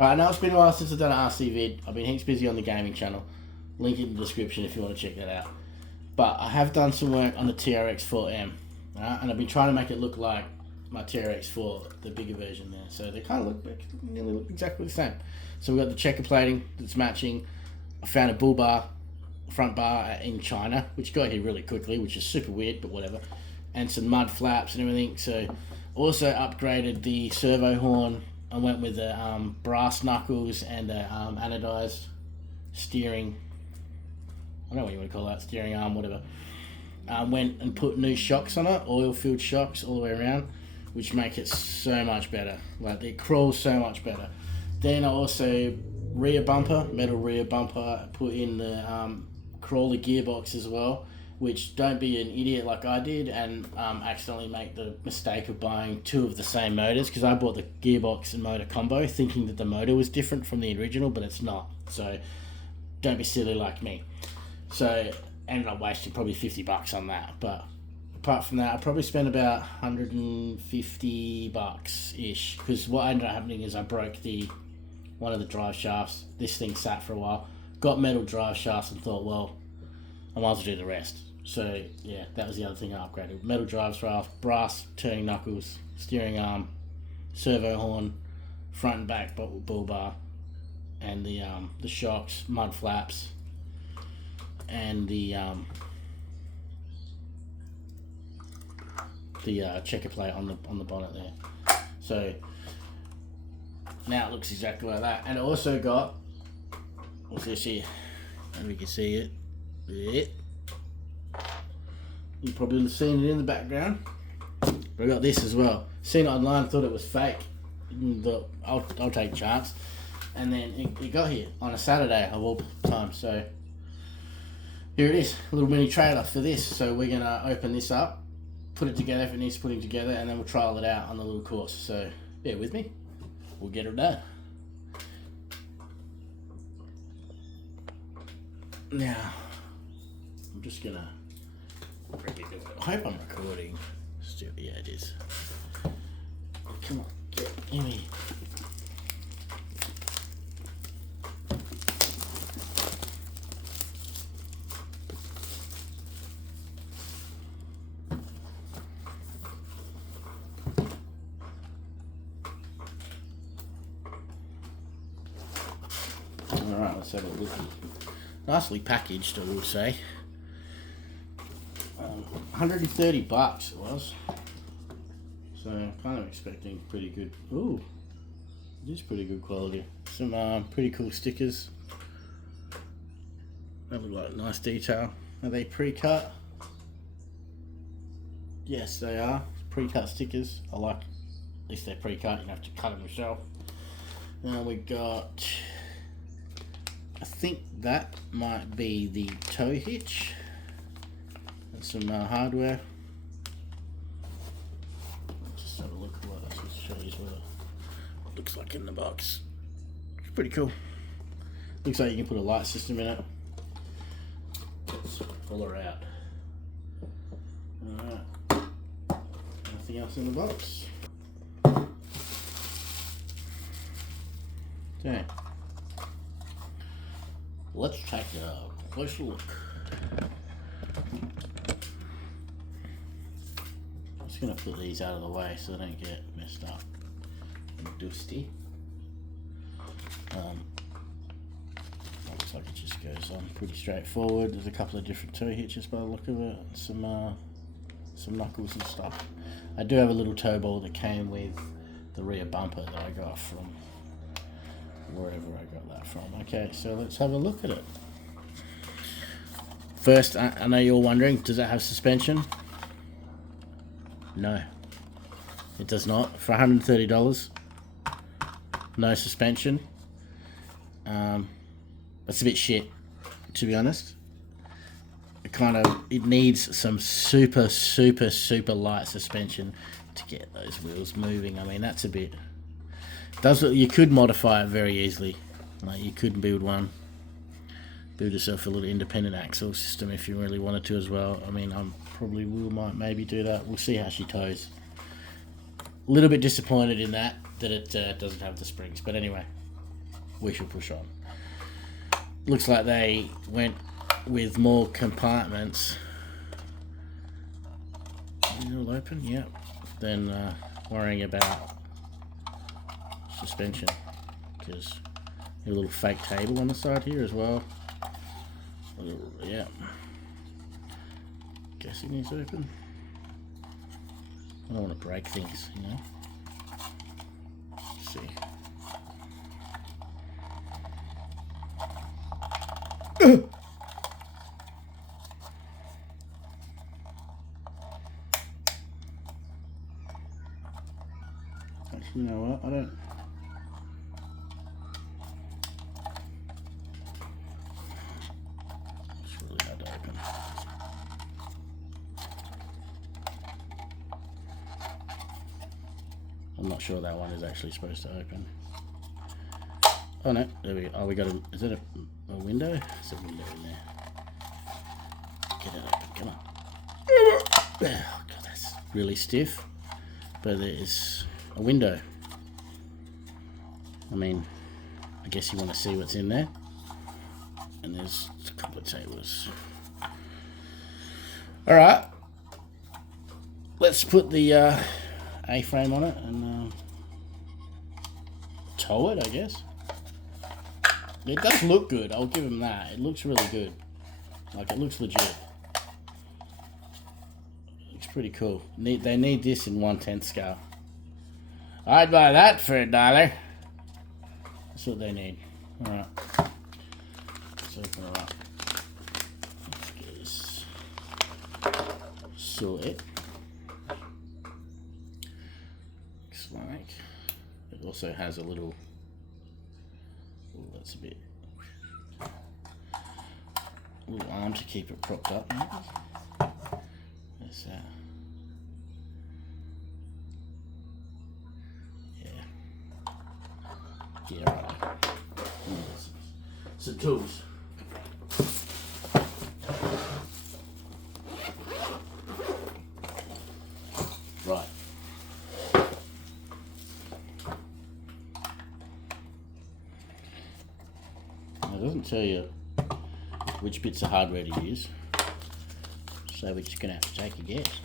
Alright, I know it's been a while since I've done an RC vid. I've been heaps busy on the gaming channel. Link in the description if you want to check that out. But I have done some work on the TRX4M. And I've been trying to make it look like my TRX4, the bigger version there. So they kind of nearly look exactly the same. So we've got the checker plating that's matching. I found a bull bar, front bar in China, which got here really quickly, which is super weird, but whatever. And some mud flaps and everything. So also upgraded the servo horn. I went with the brass knuckles and the anodized steering. I don't know what you want to call that, steering arm, whatever. Went and put new shocks on it, oil-filled shocks all the way around, which make it so much better. Like, it crawls so much better. Then I also rear bumper, metal rear bumper, put in the crawler gearbox as well, which don't be an idiot like I did and accidentally make the mistake of buying two of the same motors, because I bought the gearbox and motor combo thinking that the motor was different from the original, but it's not. So don't be silly like me. So ended up wasting probably $50 on that. But apart from that, I probably spent about $150-ish, because what ended up happening is I broke one of the drive shafts. This thing sat for a while, got metal drive shafts and thought, well, I might as well do the rest. So yeah, that was the other thing I upgraded. Metal drive shaft, brass turning knuckles, steering arm, servo horn, front and back bull bar, and the shocks, mud flaps, and the checker plate on the bonnet there. So now it looks exactly like that. And I also got, what's this here? And we can see it. You've probably seen it in the background. But I got this as well. Seen it online, thought it was fake. Thought, I'll take a chance. And then it got here on a Saturday of all time. So here it is, a little mini trailer for this. So we're gonna open this up, put it together if it needs putting together, and then we'll trial it out on the little course. So bear with me, we'll get it done. Now, I'm just gonna bring it to it. I hope I'm recording. Still, yeah, it is. Come on, give me. Alright, let's have a look. Nicely packaged, I will say. $130 it was. So I'm kind of expecting pretty good. Ooh, it is pretty good quality. Some pretty cool stickers. They look like nice detail. Are they pre-cut? Yes, they are. Pre-cut stickers. I like, at least they're pre-cut. You don't have to cut them yourself. Now we got, I think that might be the tow hitch. And some hardware. Just have a look at what else show you what it looks like in the box. It's pretty cool. Looks like you can put a light system in it. Let's pull her out. Alright. Nothing else in the box. Okay. Let's take a closer look. I'm just going to put these out of the way so they don't get messed up and dusty. Looks like it just goes on pretty straightforward. There's a couple of different tow hitches by the look of it, some knuckles and stuff. I do have a little tow ball that came with the rear bumper that I got from wherever I got that from. Okay, so let's have a look at it. First, I know you're wondering, does it have suspension? No, it does not. For $130, no suspension. That's a bit shit, to be honest. It needs some super light suspension to get those wheels moving. I mean, that's a bit. You could modify it very easily. Like, you could build yourself a little independent axle system if you really wanted to as well. I mean, might maybe do that. We'll see how she tows. A little bit disappointed in that it doesn't have the springs, but anyway, we shall push on. Looks like they went with more compartments. Is it all open? Yep. Then worrying about suspension, because a little fake table on the side here as well. Yeah. Guessing it's open. I don't want to break things, you know. Let's see. Actually, you know what? I don't. It's really hard to open. I'm not sure that one is actually supposed to open. Oh no, there we go. Oh, we got a. Is it a window? There's a window in there. Get it open, come on. Oh god, that's really stiff. But there's a window. I mean, I guess you want to see what's in there. And there's a couple of tables. Alright. Let's put the A-frame on it and tow it, I guess. It does look good, I'll give them that. It looks really good. Like, it looks legit. It looks pretty cool. They need this in 1/10 scale. I'd buy that for $1. That's what they need. Alright. Let's open it up. Let's get this sorted. Looks like it also has a little. Oh, that's a bit. Little arm to keep it propped up, maybe. There's that. Yeah, right. Some tools. Right. Now, it doesn't tell you which bits of hardware to use, so we're just going to have to take a guess.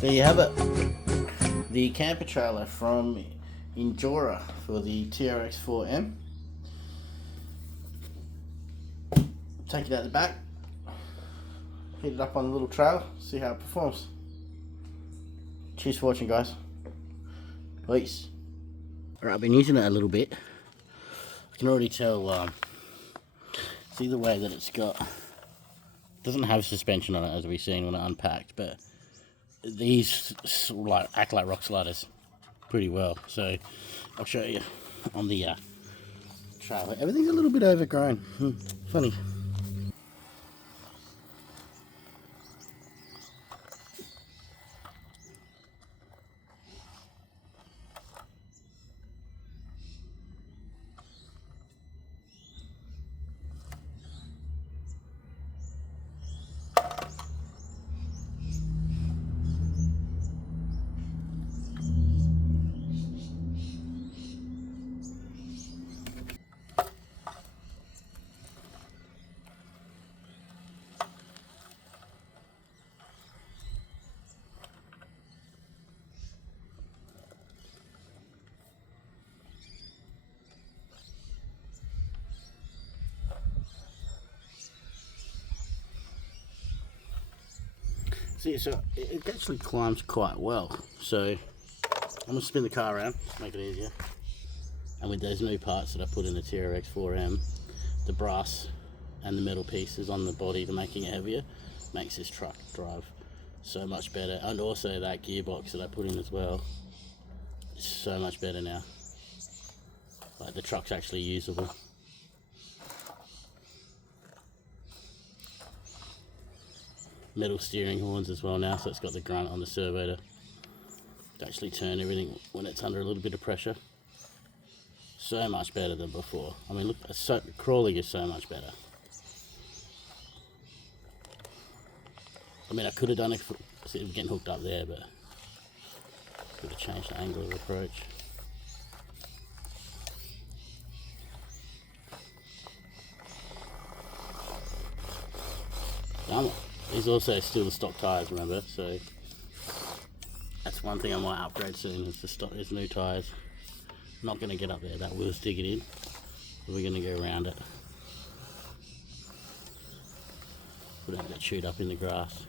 There you have it, the camper trailer from INJORA for the TRX4M. Take it out the back, hit it up on the little trailer, see how it performs. Cheers for watching, guys. Peace. Alright, I've been using it a little bit. I can already tell, see the way that it's got, it doesn't have suspension on it as we've seen when it unpacked, but these act like rock sliders pretty well. So I'll show you on the trailer. Everything's a little bit overgrown. Funny. See, so it actually climbs quite well. So I'm going to spin the car around, make it easier. And with those new parts that I put in the TRX4M, the brass and the metal pieces on the body to making it heavier, makes this truck drive So much better. And also that gearbox that I put in as well, it's so much better now. Like the truck's actually usable. Metal steering horns as well now, so it's got the grunt on the servo to actually turn everything when it's under a little bit of pressure. So much better than before. I mean, look, crawling is so much better. I mean, I could have done it instead of getting hooked up there, but could have changed the angle of approach. These also still the stock tyres, remember? So that's one thing I might upgrade soon. Is new tyres. I'm not going to get up there. That wheel's digging in. We're going to go around it. We don't get chewed up in the grass.